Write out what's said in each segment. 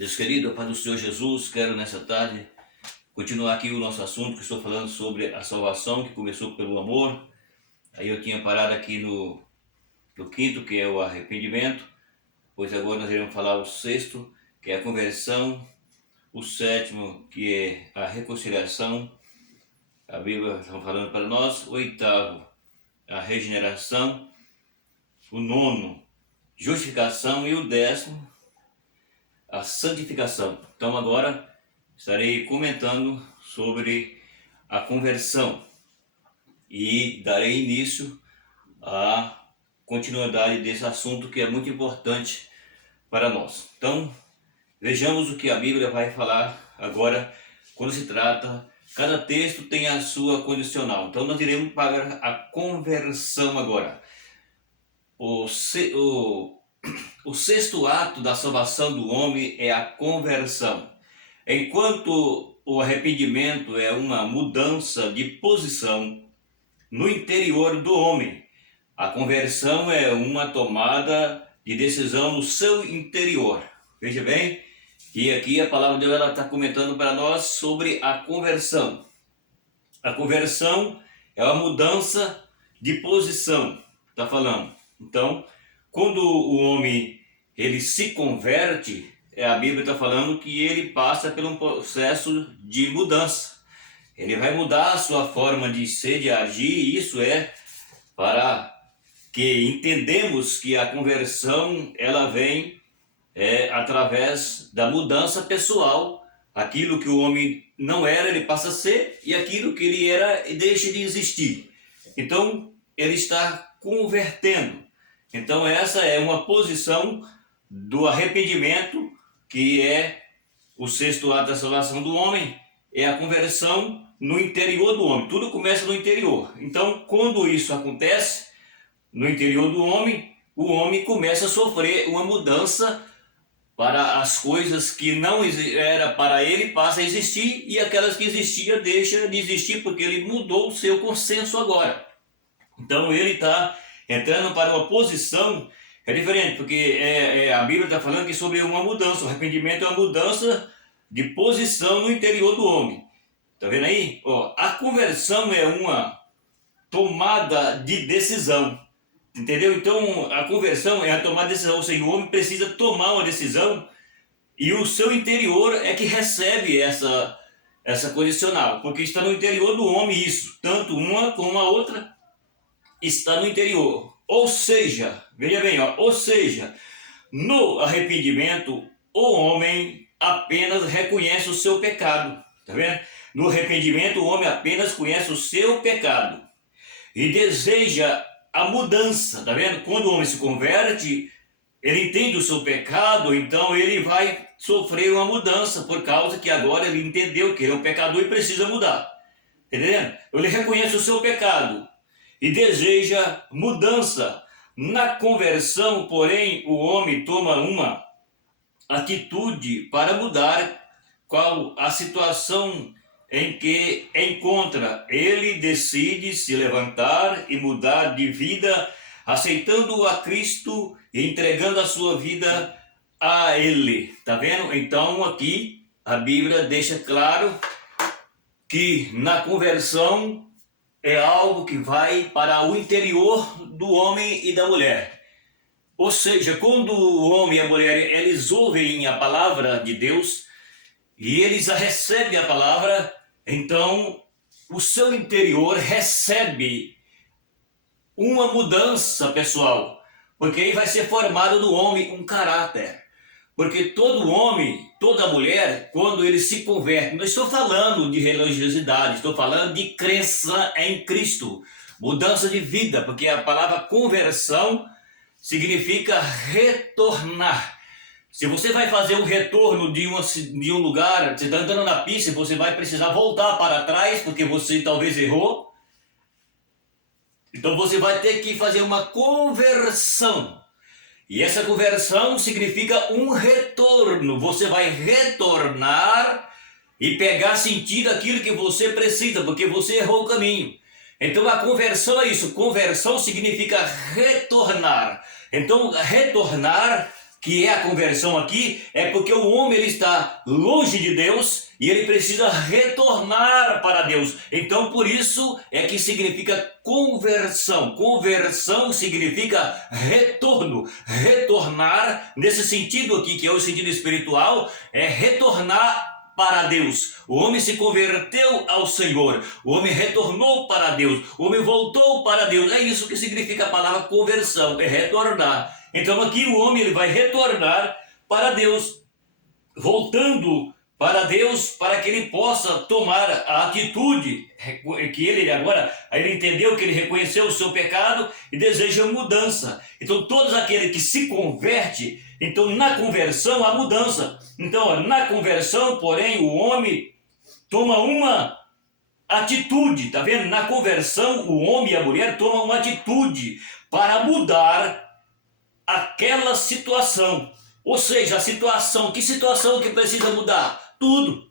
Deus querido, a paz do Senhor Jesus, quero nessa tarde continuar aqui o nosso assunto, que estou falando sobre a salvação, que começou pelo amor. Aí eu tinha parado aqui no quinto, que é o arrependimento, pois agora nós iremos falar o sexto, que é a conversão, o sétimo, que é a reconciliação, a Bíblia está falando para nós, o oitavo, a regeneração, o nono, justificação, e o décimo, a santificação. Então agora estarei comentando sobre a conversão e darei início à continuidade desse assunto que é muito importante para nós. Então vejamos o que a Bíblia vai falar agora quando se trata. Cada texto tem a sua condicional. Então nós iremos para a conversão agora. O sexto ato da salvação do homem é a conversão. Enquanto o arrependimento é uma mudança de posição no interior do homem, a conversão é uma tomada de decisão no seu interior. Veja bem, que aqui a palavra de Deus está comentando para nós sobre a conversão. A conversão é uma mudança de posição, está falando. Então, quando o homem ele se converte, a Bíblia está falando que ele passa por um processo de mudança. Ele vai mudar a sua forma de ser, de agir, e isso é para que entendemos que a conversão ela vem através da mudança pessoal. Aquilo que o homem não era, ele passa a ser, e aquilo que ele era, deixa de existir. Então, ele está convertendo. Então essa é uma posição do arrependimento, que é o sexto ato da salvação do homem, é a conversão no interior do homem. Tudo começa no interior. Então quando isso acontece no interior do homem, o homem começa a sofrer uma mudança para as coisas que não era para ele, passa a existir, e aquelas que existiam deixa de existir, porque ele mudou o seu consenso agora. Então ele está entrando para uma posição diferente, porque a Bíblia está falando que sobre uma mudança. O arrependimento é uma mudança de posição no interior do homem. Está vendo aí? A conversão é uma tomada de decisão. Entendeu? Então a conversão é a tomada de decisão. Ou seja, o homem precisa tomar uma decisão, e o seu interior é que recebe essa condicional, porque está no interior do homem isso. Tanto uma como a outra está no interior. Ou seja, veja bem, ou seja, no arrependimento o homem apenas reconhece o seu pecado. Tá vendo? No arrependimento o homem apenas conhece o seu pecado e deseja a mudança. Tá vendo? Quando o homem se converte, ele entende o seu pecado, então ele vai sofrer uma mudança, por causa que agora ele entendeu que ele é um pecador e precisa mudar. Entendendo? Ele reconhece o seu pecado e deseja mudança. Na conversão, porém, o homem toma uma atitude para mudar qual a situação em que encontra. Ele decide se levantar e mudar de vida, aceitando a Cristo e entregando a sua vida a Ele. Tá vendo? Então aqui a Bíblia deixa claro que na conversão é algo que vai para o interior do homem e da mulher. Ou seja, quando o homem e a mulher eles ouvem a palavra de Deus e eles recebem a palavra, então o seu interior recebe uma mudança pessoal, porque aí vai ser formado no homem um caráter. Porque todo homem, toda mulher, quando ele se converte, não estou falando de religiosidade, estou falando de crença em Cristo, mudança de vida, porque a palavra conversão significa retornar. Se você vai fazer um retorno de um lugar, você está andando na pista, você vai precisar voltar para trás, porque você talvez errou. Então você vai ter que fazer uma conversão. E essa conversão significa um retorno. Você vai retornar e pegar sentido aquilo que você precisa, porque você errou o caminho. Então a conversão é isso. Conversão significa retornar. Então retornar que é a conversão aqui, é porque o homem ele está longe de Deus e ele precisa retornar para Deus. Então, por isso é que significa conversão. Conversão significa retorno. Retornar, nesse sentido aqui, que é o sentido espiritual, é retornar para Deus. O homem se converteu ao Senhor, o homem retornou para Deus, o homem voltou para Deus. É isso que significa a palavra conversão, é retornar. Então aqui o homem ele vai retornar para Deus, voltando para Deus, para que ele possa tomar a atitude que ele agora, ele entendeu que ele reconheceu o seu pecado e deseja mudança. Então todos aqueles que se converte, então na conversão há mudança. Então na conversão, porém, o homem toma uma atitude, tá vendo? Na conversão o homem e a mulher tomam uma atitude para mudar aquela situação. Ou seja, a situação, que situação que precisa mudar? Tudo.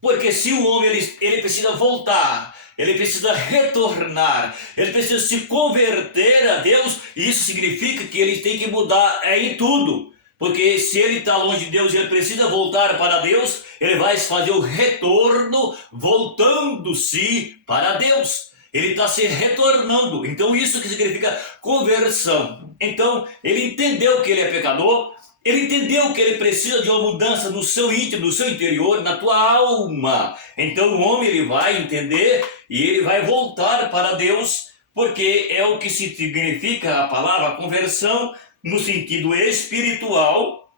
Porque se o homem ele precisa voltar, ele precisa retornar, ele precisa se converter a Deus, e isso significa que ele tem que mudar em tudo. Porque se ele está longe de Deus e ele precisa voltar para Deus, ele vai fazer o retorno voltando-se para Deus. Ele está se retornando. Então isso que significa conversão. Então ele entendeu que ele é pecador, ele entendeu que ele precisa de uma mudança no seu íntimo, no seu interior, na tua alma. Então o homem ele vai entender e ele vai voltar para Deus, porque é o que significa a palavra conversão no sentido espiritual,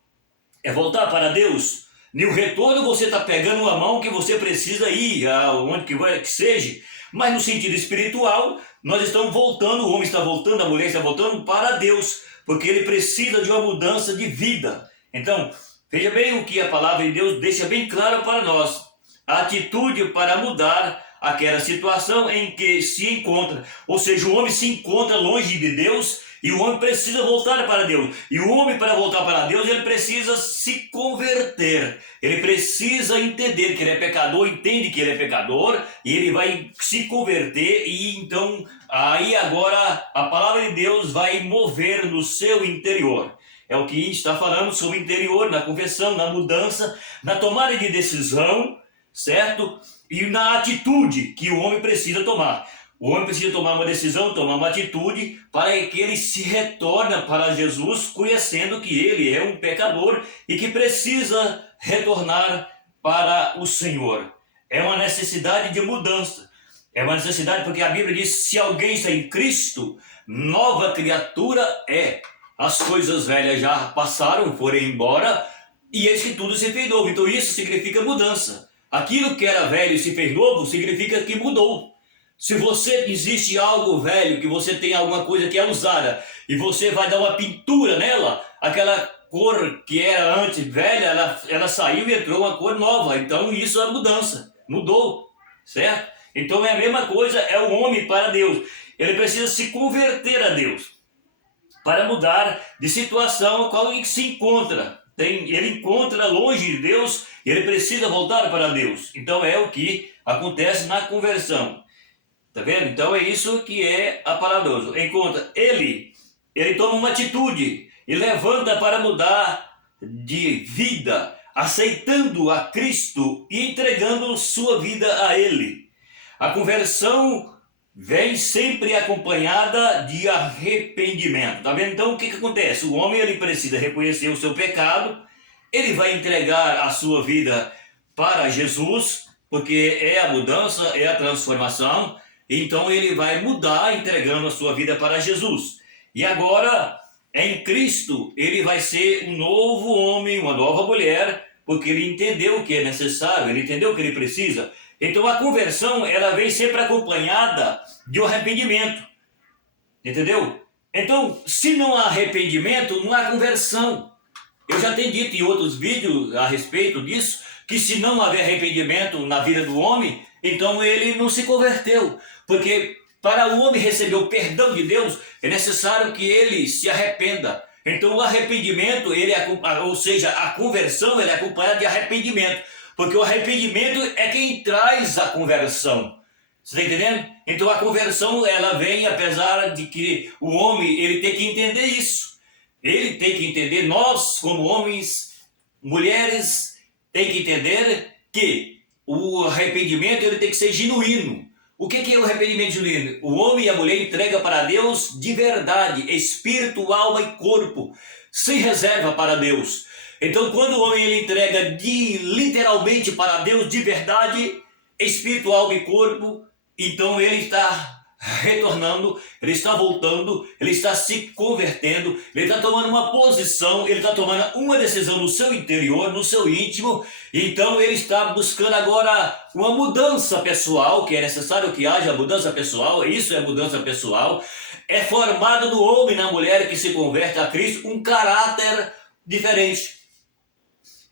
é voltar para Deus. No retorno você está pegando uma mão que você precisa ir, aonde que seja, mas no sentido espiritual nós estamos voltando, o homem está voltando, a mulher está voltando para Deus, porque ele precisa de uma mudança de vida. Então, veja bem o que a palavra de Deus deixa bem claro para nós. A atitude para mudar aquela situação em que se encontra. Ou seja, o homem se encontra longe de Deus e o homem precisa voltar para Deus. E o homem, para voltar para Deus, ele precisa se converter. Ele precisa entender que ele é pecador, entende que ele é pecador, e ele vai se converter. E então, aí agora, a palavra de Deus vai mover no seu interior. É o que está falando sobre o interior, na conversão, na mudança, na tomada de decisão, certo? E na atitude que o homem precisa tomar. O homem precisa tomar uma decisão, tomar uma atitude para que ele se retorne para Jesus, conhecendo que ele é um pecador e que precisa retornar para o Senhor. É uma necessidade de mudança. É uma necessidade porque a Bíblia diz: se alguém está em Cristo, nova criatura é. As coisas velhas já passaram, foram embora, e eis que tudo se fez novo. Então isso significa mudança. Aquilo que era velho e se fez novo, significa que mudou. Se você existe algo velho, que você tem alguma coisa que é usada, e você vai dar uma pintura nela, aquela cor que era antes velha, ela saiu e entrou uma cor nova. Então isso é mudança, mudou, certo? Então é a mesma coisa, é o homem para Deus. Ele precisa se converter a Deus, para mudar de situação a qual ele se encontra. Ele encontra longe de Deus, e ele precisa voltar para Deus. Então é o que acontece na conversão. Tá vendo? Então é isso que é a palavra. Encontra ele toma uma atitude e levanta para mudar de vida, aceitando a Cristo e entregando sua vida a Ele. A conversão vem sempre acompanhada de arrependimento. Tá vendo? Então o que acontece? O homem ele precisa reconhecer o seu pecado, ele vai entregar a sua vida para Jesus, porque é a mudança, é a transformação. Então ele vai mudar entregando a sua vida para Jesus. E agora, em Cristo, ele vai ser um novo homem, uma nova mulher, porque ele entendeu o que é necessário, ele entendeu o que ele precisa. Então a conversão, ela vem sempre acompanhada de um arrependimento. Entendeu? Então, se não há arrependimento, não há conversão. Eu já tenho dito em outros vídeos a respeito disso, que se não haver arrependimento na vida do homem, então ele não se converteu. Porque para o homem receber o perdão de Deus, é necessário que ele se arrependa. Então o arrependimento, ou seja, a conversão, ele é acompanhada de arrependimento. Porque o arrependimento é quem traz a conversão. Você está entendendo? Então a conversão, ela vem, apesar de que o homem ele tem que entender isso. Ele tem que entender, nós como homens, mulheres, tem que entender que o arrependimento ele tem que ser genuíno. O que é o arrependimento genuíno? O homem e a mulher entregam para Deus de verdade, espírito, alma e corpo, sem reserva para Deus. Então, quando o homem ele entrega literalmente para Deus de verdade, espírito, alma e corpo, então ele está retornando, ele está voltando, ele está se convertendo, ele está tomando uma posição, ele está tomando uma decisão no seu interior, no seu íntimo. Então ele está buscando agora uma mudança pessoal, que é necessário que haja mudança pessoal. Isso é mudança pessoal. É formado no homem e na mulher que se converte a Cristo um caráter diferente.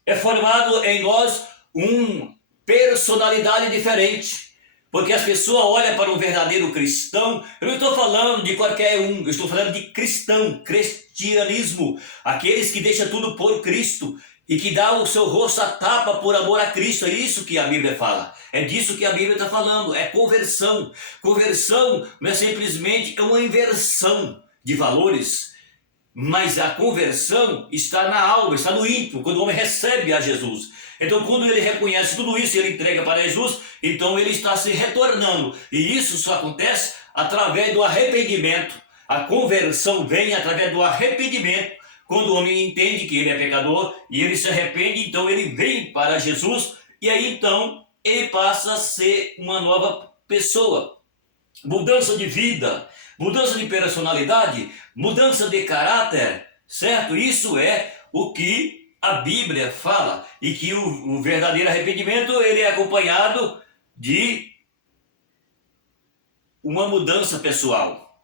É formado em nós uma personalidade diferente. Porque as pessoas olham para um verdadeiro cristão. Eu não estou falando de qualquer um, eu estou falando de cristão, cristianismo. Aqueles que deixam tudo por Cristo e que dá o seu rosto à tapa por amor a Cristo. É isso que a Bíblia fala. É disso que a Bíblia está falando. É conversão. Conversão não é simplesmente uma inversão de valores. Mas a conversão está na alma, está no íntimo, quando o homem recebe a Jesus. Então, quando ele reconhece tudo isso e ele entrega para Jesus, então ele está se retornando. E isso só acontece através do arrependimento. A conversão vem através do arrependimento. Quando o homem entende que ele é pecador e ele se arrepende, então ele vem para Jesus e aí então ele passa a ser uma nova pessoa. Mudança de vida, mudança de personalidade, mudança de caráter, certo? Isso é o que a Bíblia fala, e que o verdadeiro arrependimento ele é acompanhado de uma mudança pessoal,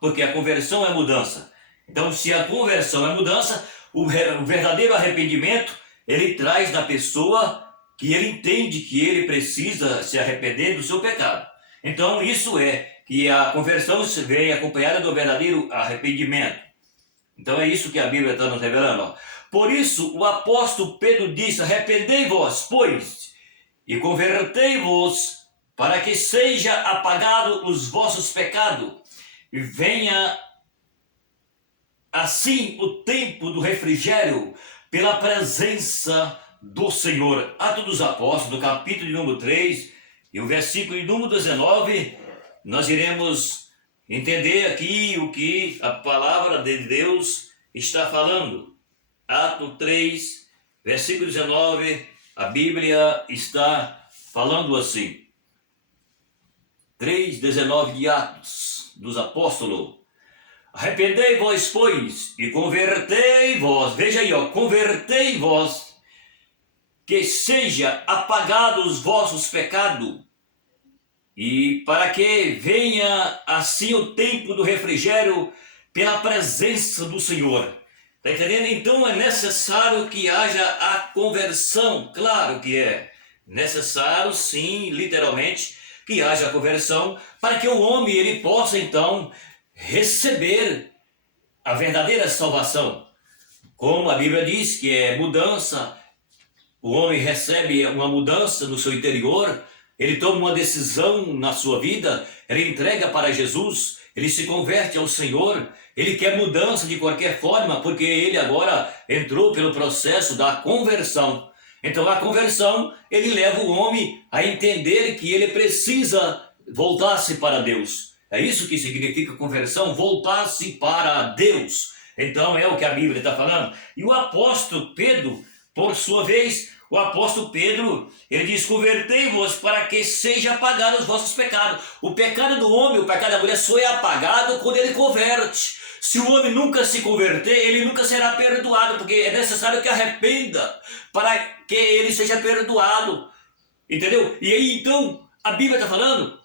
porque a conversão é mudança. Então, se a conversão é mudança, o verdadeiro arrependimento ele traz na pessoa que ele entende que ele precisa se arrepender do seu pecado. Então, isso é que a conversão vem acompanhada do verdadeiro arrependimento. Então, é isso que a Bíblia está nos revelando. Ó. Por isso, o apóstolo Pedro disse: arrependei-vos, pois, e convertei-vos, para que seja apagado os vossos pecados, e venha assim o tempo do refrigério, pela presença do Senhor. Atos dos Apóstolos, do capítulo de número 3, e o versículo de número 19, nós iremos entender aqui o que a palavra de Deus está falando. Atos 3, versículo 19, a Bíblia está falando assim. 3:19 de Atos dos Apóstolos. Arrependei-vos, pois, e convertei-vos. Veja aí, ó, convertei-vos, que seja apagados os vossos pecados, e para que venha assim o tempo do refrigério pela presença do Senhor. Está entendendo? Então é necessário que haja a conversão. Claro que é necessário, sim, literalmente, que haja a conversão, para que o homem ele possa então receber a verdadeira salvação. Como a Bíblia diz que é mudança, o homem recebe uma mudança no seu interior, ele toma uma decisão na sua vida, ele entrega para Jesus, ele se converte ao Senhor, ele quer mudança de qualquer forma, porque ele agora entrou pelo processo da conversão. Então a conversão, ele leva o homem a entender que ele precisa voltar-se para Deus. É isso que significa conversão, voltar-se para Deus. Então é o que a Bíblia está falando. E o apóstolo Pedro, por sua vez, o apóstolo Pedro, ele diz: convertei-vos para que seja apagado os vossos pecados. O pecado do homem, o pecado da mulher só é apagado quando ele converte. Se o homem nunca se converter, ele nunca será perdoado, porque é necessário que arrependa para que ele seja perdoado. Entendeu? E aí então a Bíblia está falando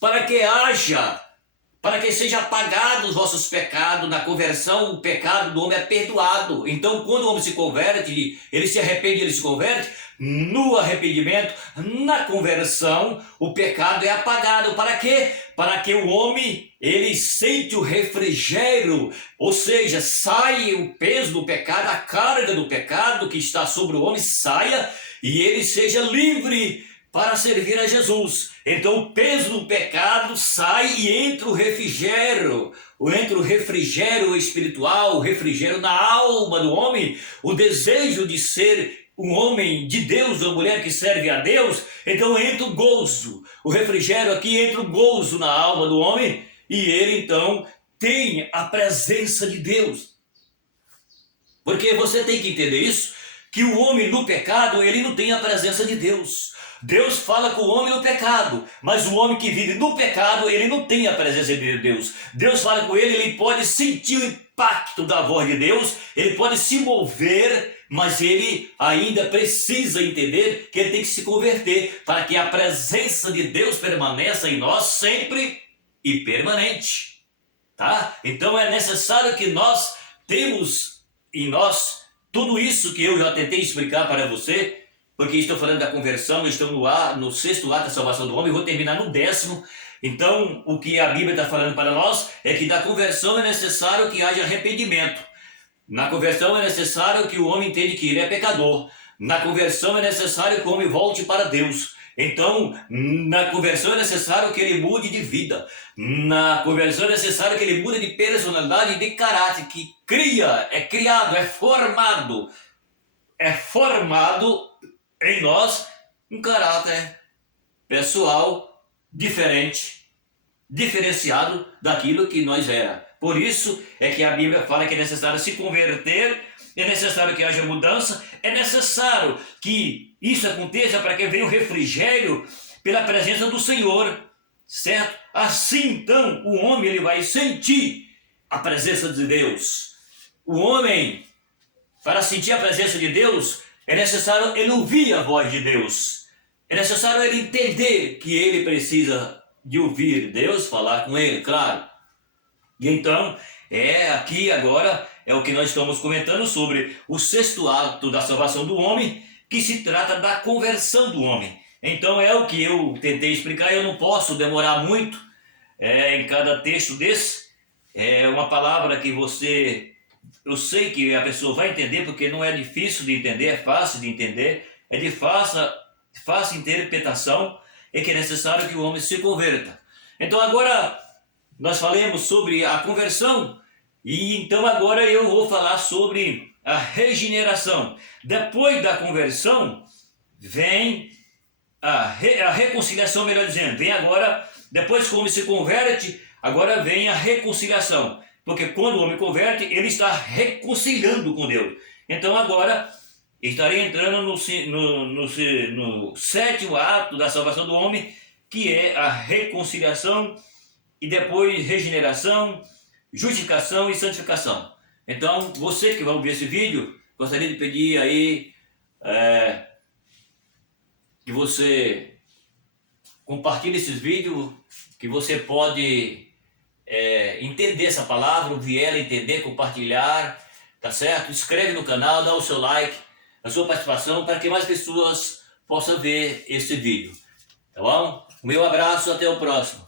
para que seja apagado os vossos pecados. Na conversão, o pecado do homem é perdoado. Então, quando o homem se converte, ele se arrepende, ele se converte, no arrependimento, na conversão, o pecado é apagado. Para quê? Para que o homem, ele sente o refrigério, ou seja, sai o peso do pecado, a carga do pecado que está sobre o homem, saia, e ele seja livre para servir a Jesus. Então o peso do pecado sai e entra o refrigério espiritual, o refrigério na alma do homem, o desejo de ser um homem de Deus, uma mulher que serve a Deus. Então entra o gozo, o refrigério aqui, entra o gozo na alma do homem, e ele então tem a presença de Deus. Porque você tem que entender isso, que o homem no pecado, ele não tem a presença de Deus. Deus fala com o homem no pecado, mas o homem que vive no pecado, ele não tem a presença de Deus. Deus fala com ele, ele pode sentir o impacto da voz de Deus, ele pode se mover, mas ele ainda precisa entender que ele tem que se converter para que a presença de Deus permaneça em nós sempre e permanente. Tá? Então é necessário que nós temos em nós tudo isso que eu já tentei explicar para você, porque estou falando da conversão, estou no sexto ato da salvação do homem, vou terminar no 10º. Então, o que a Bíblia está falando para nós é que da conversão é necessário que haja arrependimento. Na conversão é necessário que o homem entenda que ele é pecador. Na conversão é necessário que o homem volte para Deus. Então, na conversão é necessário que ele mude de vida. Na conversão é necessário que ele mude de personalidade e de caráter, que é criado, é formado em nós um caráter pessoal diferente, diferenciado daquilo que nós era. Por isso é que a Bíblia fala que é necessário se converter, é necessário que haja mudança, é necessário que isso aconteça para que venha o refrigério pela presença do Senhor, certo? Assim então o homem ele vai sentir a presença de Deus. O homem, para sentir a presença de Deus, é necessário ele ouvir a voz de Deus. É necessário ele entender que ele precisa de ouvir Deus falar com ele, claro. E então, aqui agora é o que nós estamos comentando sobre o sexto ato da salvação do homem, que se trata da conversão do homem. Então é o que eu tentei explicar, eu não posso demorar muito em cada texto desse. É uma palavra que eu sei que a pessoa vai entender, porque não é difícil de entender, é fácil de entender, é de fácil interpretação, e que é necessário que o homem se converta. Então agora nós falamos sobre a conversão, e então agora eu vou falar sobre a regeneração. Depois da conversão vem a reconciliação, melhor dizendo, vem agora, depois que o homem se converte, agora vem a reconciliação. Porque quando o homem converte, ele está reconciliando com Deus. Então agora estarei entrando no sétimo ato da salvação do homem, que é a reconciliação, e depois regeneração, justificação e santificação. Então você que vai ouvir esse vídeo, gostaria de pedir aí que você compartilhe esses vídeos, que você pode entender essa palavra, ouvir ela, entender, compartilhar, tá certo? Inscreve no canal, dá o seu like, a sua participação, para que mais pessoas possam ver esse vídeo, tá bom? Meu abraço, até o próximo.